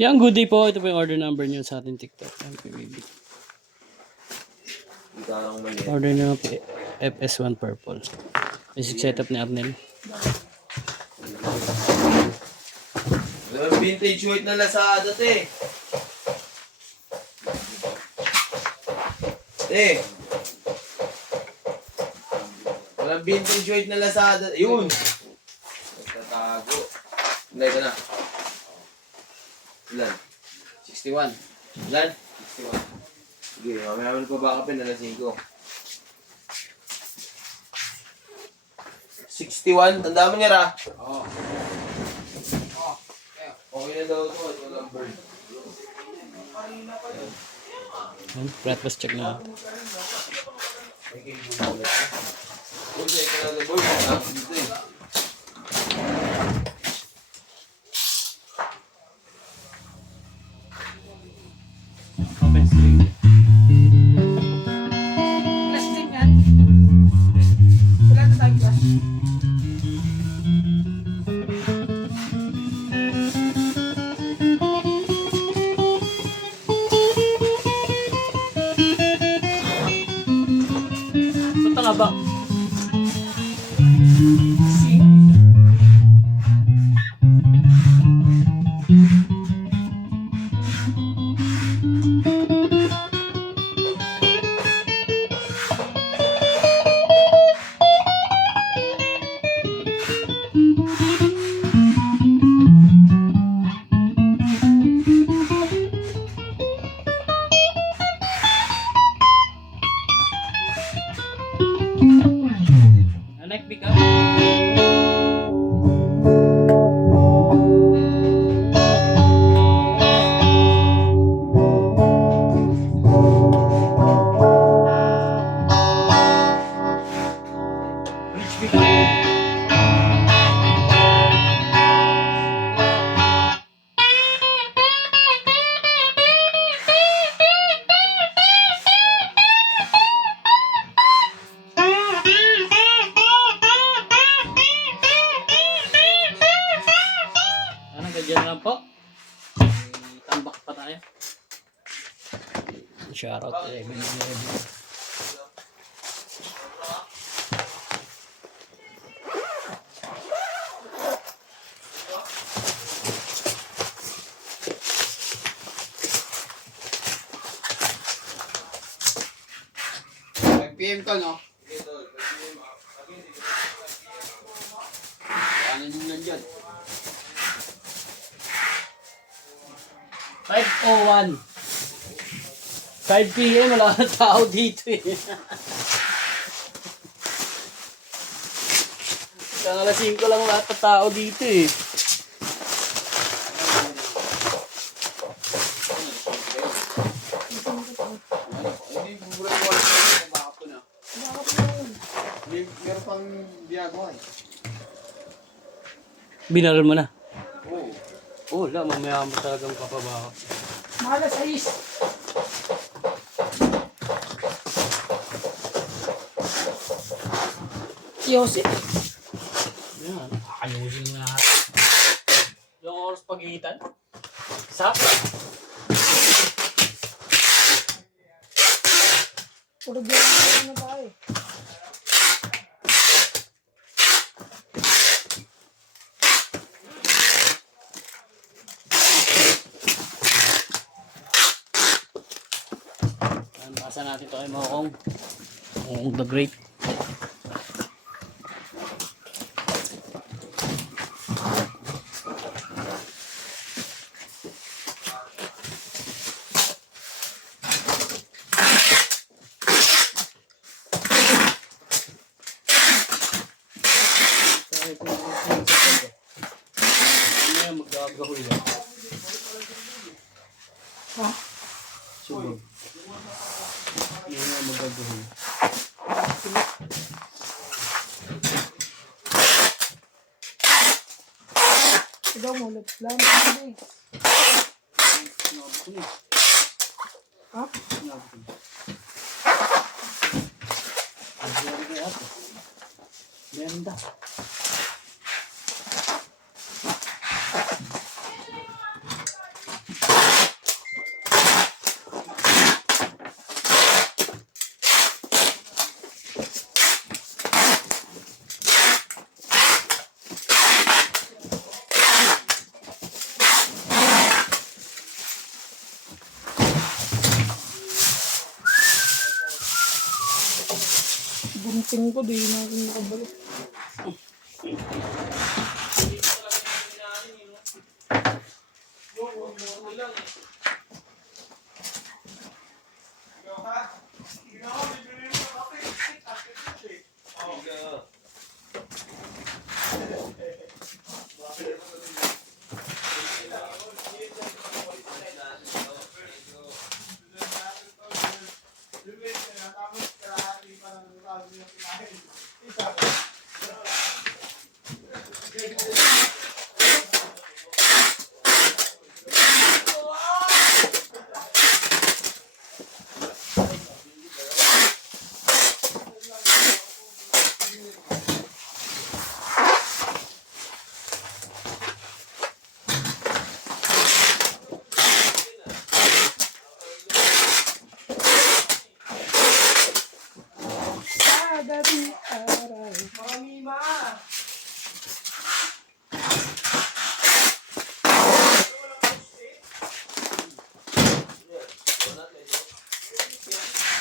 Yan, good day po. Ito po yung order number niyo sa ating TikTok. Yan po, baby. Order niyo po FS1 Purple. Basic setup ni Arnel. Vintage white na Lazada, te. Te. Walang vintage white na Lazada. Yun. Nagtatago. Ilay ka na. Ilan? 61. Ilan? 61. Sige, mamaya pa baka pinalasin ko. 61. Tanda mo niya, ra? Oo. Okay na daw ito. Ito number. Breakfast check na. Okay, ito na the board. Tapos dito eh. Open string. Class din yan. Wala na tayong class. Punta nga ba? Anak, pick up. Which pick up? Anong ganyan lang po? Tambak pa tayo. Shoutout to everyone. PM ka, no? Ano nyo lang dyan? 5:01. 5 p.m. wala na tao dito eh. Hanggang alas 5 lang lahat ng tao dito eh. Hindi, bubura yung wala baka po na. Meron pang biyagawa eh. Binaral mo na. Oo. Oh, wala. Mamaya mo talagang papabaho. Malas ayos. Yossi. Yan. Ayusin na lahat. Yung oras pagitan. Sap. Puro bilang na tayo. Basa natin ito kay Mokong. Mokong the Great. Magagahoy lang. Ha? Subog. Hindi nga magagahoy. Ikaw mo, let's plan. Ano eh? Sinabi ko na. Ha? Sinabi ko na. Ang sinabi kay ate. Ganda. testing ko, di na ako nakabalik. Dating araw.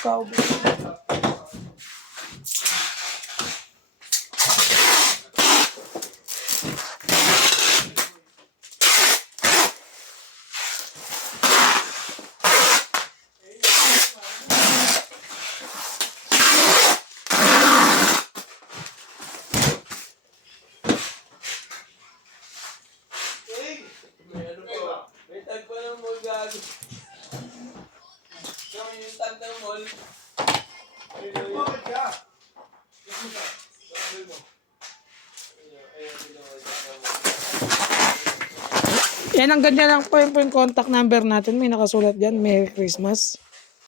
Cowboy. May ano pa? May tag pa ng mall gago. Yung tag ng mall. Bakit ka? Yan, ang ganyan lang po yung contact number natin. May nakasulat dyan. Merry Christmas.